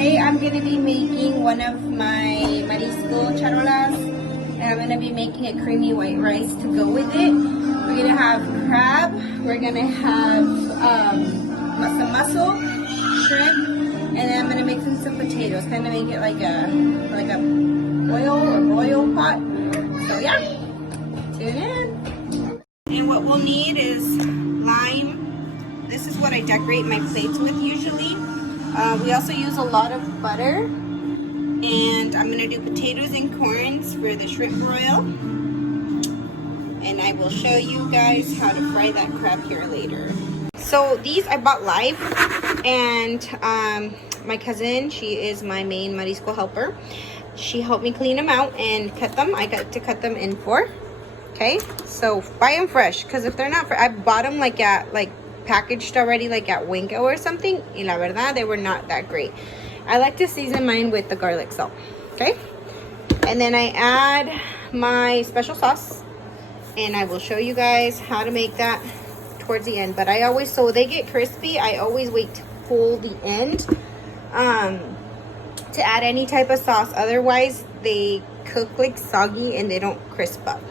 Today I'm going to be making one of my marisco charolas, and I'm going to be making a creamy white rice to go with it. We're going to have crab, we're going to have some mussel, shrimp, and then I'm going to make some potatoes, kind of make it like a boil or broil pot. So yeah, tune in. And what we'll need is lime. This is what I decorate my plates with usually. We also use a lot of butter, and I'm gonna do potatoes and corns for the shrimp broil, and I will show you guys how to fry that crab here later. So these I bought live, and my cousin, she is my main marisco helper. She helped me clean them out and cut them. I got to cut them in 4. Okay, so buy them fresh, because if they're not fresh, I bought them packaged already, like at Winco or something, y la verdad they were not that great. I like to season mine with the garlic salt. Okay, and then I add my special sauce, and I will show you guys how to make that towards the end. But I always, so they get crispy, I always wait to pull the end to add any type of sauce, otherwise they cook like soggy and they don't crisp up.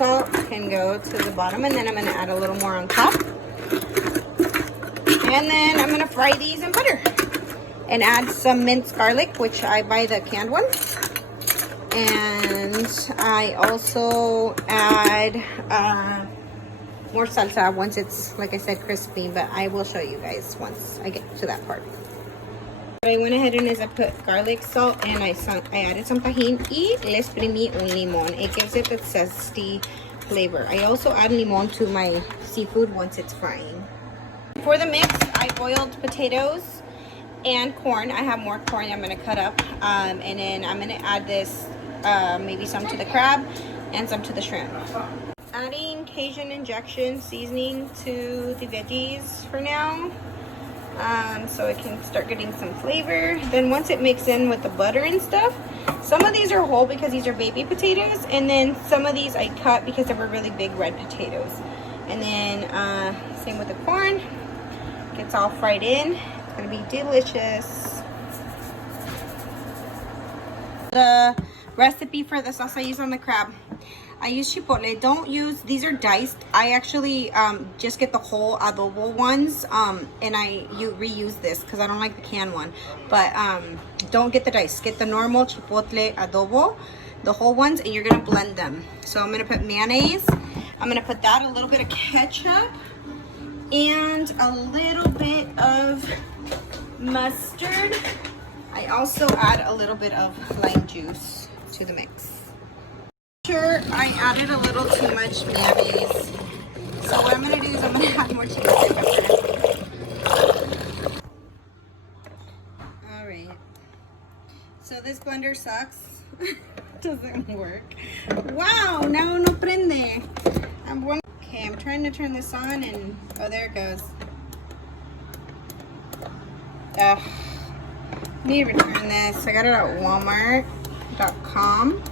Salt can go to the bottom, and then I'm going to add a little more on top. And then I'm going to fry these in butter and add some minced garlic, which I buy the canned one. And I also add more salsa once it's, like I said, crispy, but I will show you guys once I get to that part. What I went ahead and is I put garlic, salt, and I added some tajin y le exprimí un limon. It gives it a zesty flavor. I also add limon to my seafood once it's frying. For the mix, I boiled potatoes and corn. I have more corn I'm going to cut up, and then I'm going to add this, maybe some to the crab and some to the shrimp. Adding Cajun injection seasoning to the veggies for now. So it can start getting some flavor. Then once it mixes in with the butter and stuff, some of these are whole because these are baby potatoes, and then some of these I cut because they were really big red potatoes. And then same with the corn, gets all fried in. It's gonna be delicious. The recipe for the sauce I use on the crab, I use chipotle. Don't use, these are diced. I actually just get the whole adobo ones, and you reuse this because I don't like the canned one. But don't get the diced. Get the normal chipotle adobo, the whole ones, and you're gonna blend them. So I'm gonna put mayonnaise. I'm gonna put that, a little bit of ketchup, and a little bit of mustard. I also add a little bit of lime juice to the mix. Sure, I added a little too much mayonnaise. So what I'm going to do is I'm going to add more chili pepper. Alright. So this blender sucks. Doesn't work. Wow, now no prende. Okay, I'm trying to turn this on and, oh, there it goes. Ugh. Need to return this. I got it at walmart.com.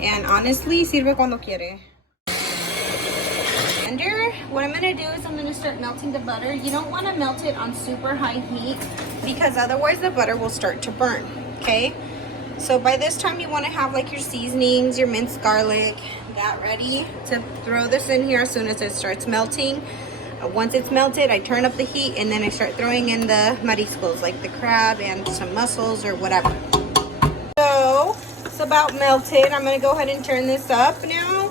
And honestly, sirve cuando quiere. Blender, what I'm gonna do is I'm gonna start melting the butter. You don't wanna melt it on super high heat because otherwise the butter will start to burn, okay? So by this time you wanna have like your seasonings, your minced garlic, that ready to throw this in here as soon as it starts melting. Once it's melted, I turn up the heat, and then I start throwing in the mariscos, like the crab and some mussels or whatever. So it's about melted. I'm gonna go ahead and turn this up now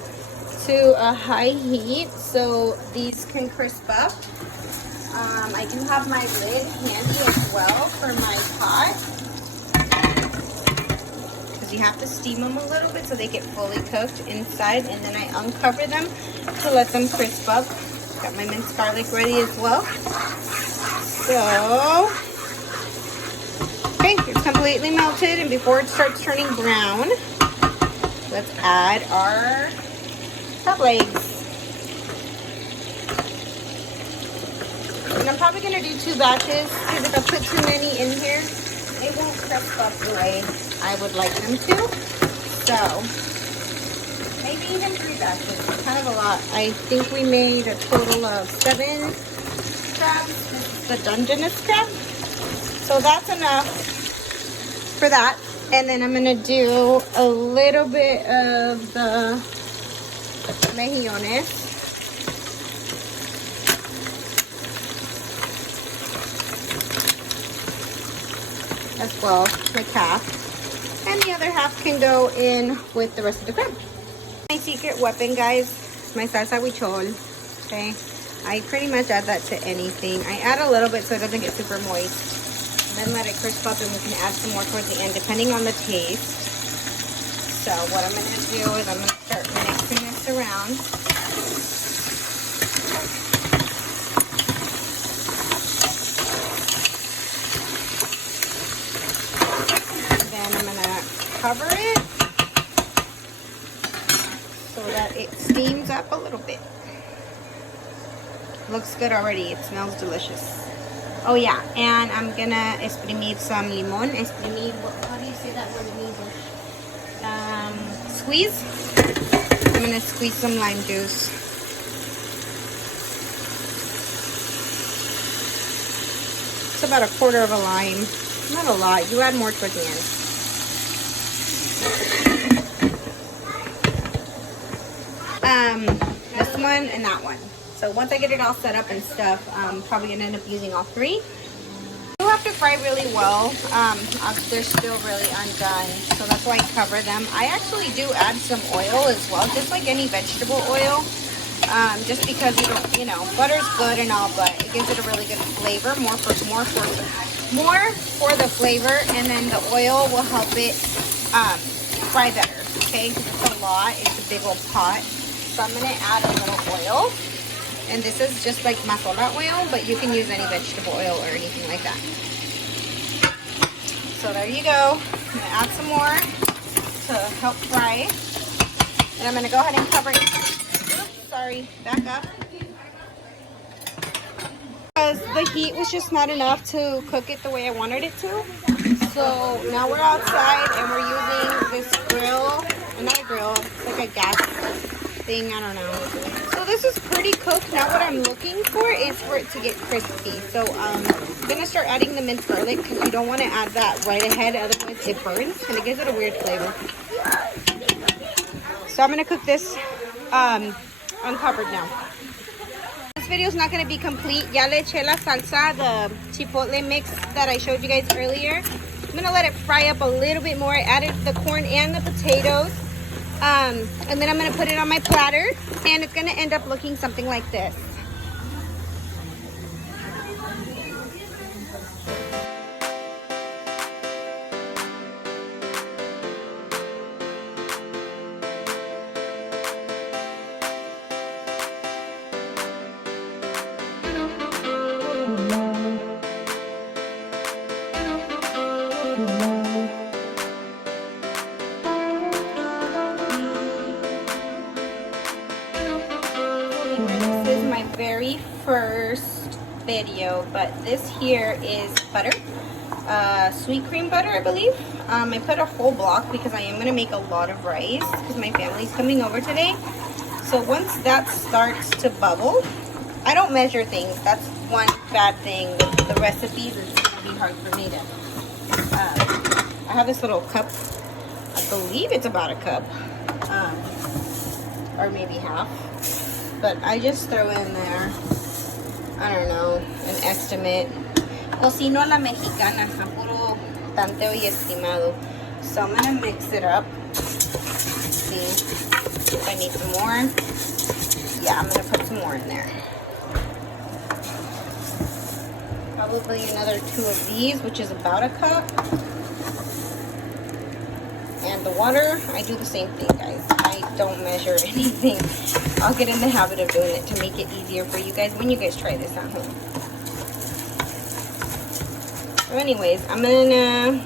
to a high heat so these can crisp up. I do have my lid handy as well for my pot, because you have to steam them a little bit so they get fully cooked inside, and then I uncover them to let them crisp up. Got my minced garlic ready as well. So, okay, it's completely melted, and before it starts turning brown, let's add our crab legs. And I'm probably gonna do 2 batches, because if I put too many in here, it won't crisp up the way I would like them to. So, maybe even 3 batches. It's kind of a lot. I think we made a total of 7 crabs. This is the Dungeness crab. So that's enough for that. And then I'm gonna do a little bit of the mejillones. As well, like half. And the other half can go in with the rest of the crab. My secret weapon, guys, my salsa huichol. Okay, I pretty much add that to anything. I add a little bit so it doesn't get super moist. Then let it crisp up, and we can add some more towards the end depending on the taste. So what I'm going to do is I'm going to start mixing this around. And then I'm going to cover it so that it steams up a little bit. Looks good already. It smells delicious. Oh yeah, and I'm gonna exprimir some limon. Exprimir, how do you say that word in English? Squeeze. I'm gonna squeeze some lime juice. It's about 1/4 of a lime. Not a lot. You add more towards the end. This one and that one. So once I get it all set up and stuff, I'm probably gonna end up using all three. You have to fry really well. They're still really undone, so that's why I cover them. I actually do add some oil as well, just like any vegetable oil. Just because you know, butter's good and all, but it gives it a really good flavor, more for the flavor, and then the oil will help it fry better. Okay, because it's a lot. It's a big old pot, so I'm gonna add a little oil. And this is just like masola oil, but you can use any vegetable oil or anything like that. So there you go. I'm gonna add some more to help fry. And I'm gonna go ahead and cover it. Oops, sorry, back up. Because the heat was just not enough to cook it the way I wanted it to. So now we're outside and we're using this grill, not a grill, it's like a gas thing, I don't know. So this is pretty cooked. Now what I'm looking for is for it to get crispy. So I'm gonna start adding the minced garlic because you don't want to add that right ahead, otherwise it burns and it gives it a weird flavor. So I'm gonna cook this uncovered now. This video is not gonna be complete. Ya le eché la salsa, the chipotle mix that I showed you guys earlier. I'm gonna let it fry up a little bit more. I added the corn and the potatoes. And then I'm going to put it on my platter, and it's going to end up looking something like this. Very first video, but this here is butter, sweet cream butter, I believe. I put a whole block because I am going to make a lot of rice because my family's coming over today. So once that starts to bubble, I don't measure things. That's one bad thing with the recipes. It's going to be hard for me to I have this little cup. I believe it's about a cup, or maybe half. But I just throw in there, I don't know, an estimate. Cocino a la mexicana, puro tanteo y estimado. So I'm gonna mix it up. See if I need some more. Yeah, I'm gonna put some more in there. Probably another 2 of these, which is about a cup. And the water, I do the same thing, guys. I don't measure anything. I'll get in the habit of doing it to make it easier for you guys when you guys try this at home. So anyways, I'm gonna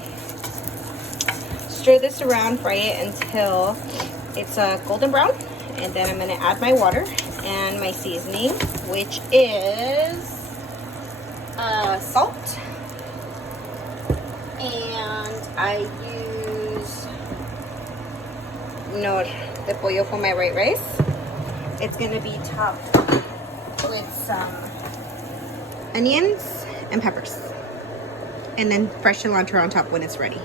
stir this around, fry it until it's golden brown, and then I'm gonna add my water and my seasoning, which is salt, and I use the pollo for my white rice. It's gonna be topped with some onions and peppers, and then fresh cilantro on top when it's ready.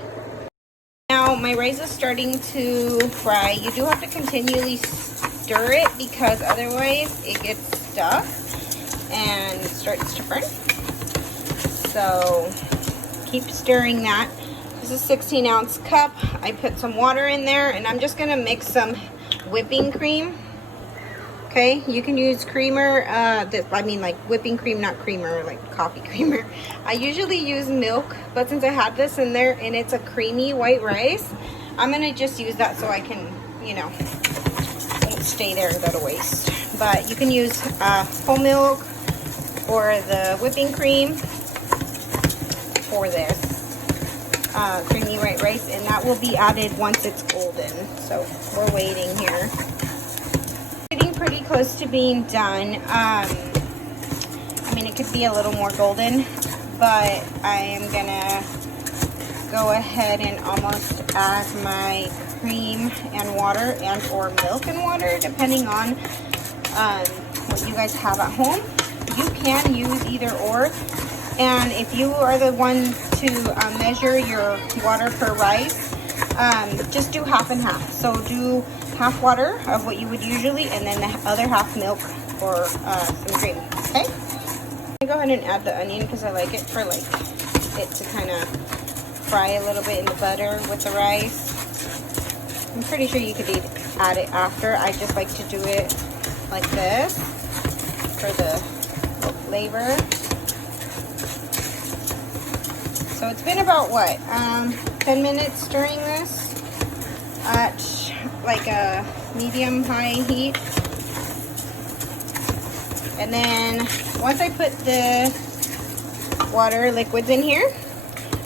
my rice is starting to fry. You do have to continually stir it because otherwise it gets stuck and starts to burn. So keep stirring that. This is a 16-ounce cup. I put some water in there, and I'm just gonna mix some whipping cream. Okay, you can use creamer, I mean like whipping cream, not creamer, like coffee creamer. I usually use milk, but since I had this in there and it's a creamy white rice, I'm gonna just use that so I can, you know, won't stay there without a waste. But you can use whole milk or the whipping cream for this creamy white rice, and that will be added once it's golden. So we're waiting here. Getting pretty close to being done. I mean, it could be a little more golden, but I am gonna go ahead and almost add my cream and water and or milk and water, depending on what you guys have at home. You can use either or, and if you are the one to measure your water per rice, just do half and half. So do half water of what you would usually, and then the other half milk or some cream. Okay, I'm gonna go ahead and add the onion because I like it for like it to kind of fry a little bit in the butter with the rice. I'm pretty sure you could add it after. I just like to do it like this for the flavor. So it's been about what 10 minutes stirring this at like a medium high heat, and then once I put the water liquids in here,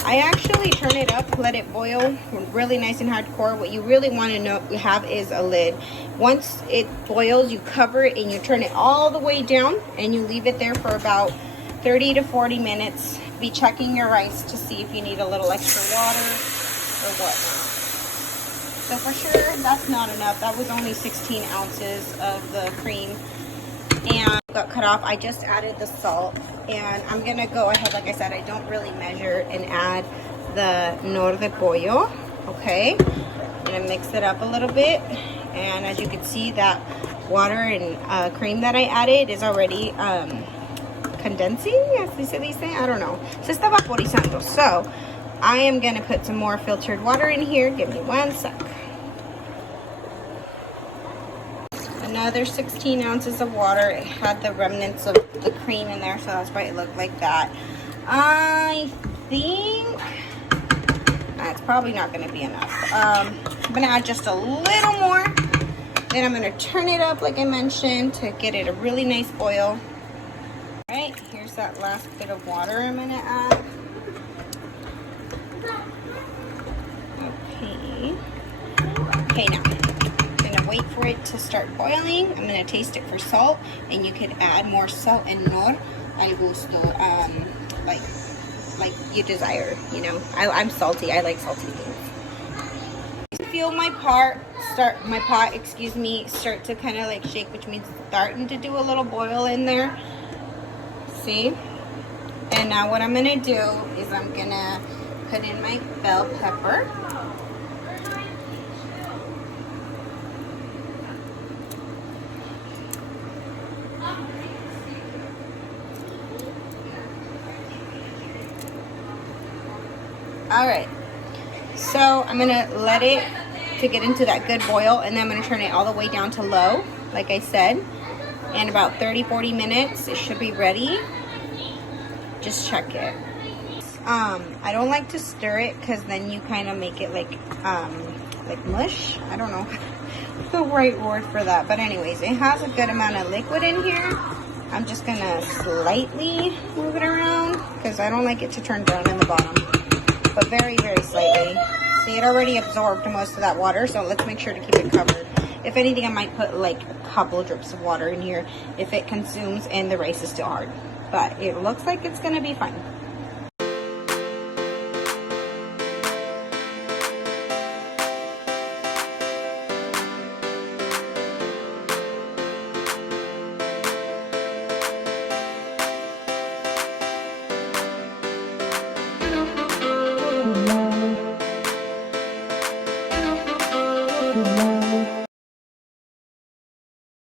I actually turn it up, let it boil really nice and hardcore. What you really want to have is a lid. Once it boils, you cover it and you turn it all the way down, and you leave it there for about 30 to 40 minutes. Be checking your rice to see if you need a little extra water or whatnot. So for sure, that's not enough. That was only 16 ounces of the cream and got cut off. I just added the salt, and I'm gonna go ahead, like I said, I don't really measure, and add the nor de pollo. Okay, I'm gonna mix it up a little bit, and as you can see, that water and cream that I added is already condensing, as they say, I don't know. Se está vaporizando. So I am gonna put some more filtered water in here. Give me 1 sec. Another 16 ounces of water. It had the remnants of the cream in there, so that's why it looked like that. I think that's probably not going to be enough. I'm going to add just a little more. Then I'm going to turn it up, like I mentioned, to get it a really nice boil. All right, here's that last bit of water I'm going to add. Okay, now wait for it to start boiling. I'm going to taste it for salt, and you could add more salt and nor al gusto, like you desire, you know. I'm salty. I like salty things. Feel my pot start to kind of like shake, which means starting to do a little boil in there. See? And now what I'm going to do is I'm going to put in my bell pepper. All right, so I'm gonna let it to get into that good boil, and then I'm gonna turn it all the way down to low, like I said. In about 30-40 minutes, it should be ready. Just check it. I don't like to stir it because then you kind of make it like mush. I don't know the right word for that, but anyways, it has a good amount of liquid in here. I'm just gonna slightly move it around because I don't like it to turn brown in the bottom. But very, very slightly. See, it already absorbed most of that water, so let's make sure to keep it covered. If anything, I might put like a couple of drips of water in here if it consumes and the rice is still hard. But it looks like it's gonna be fine. Good morning.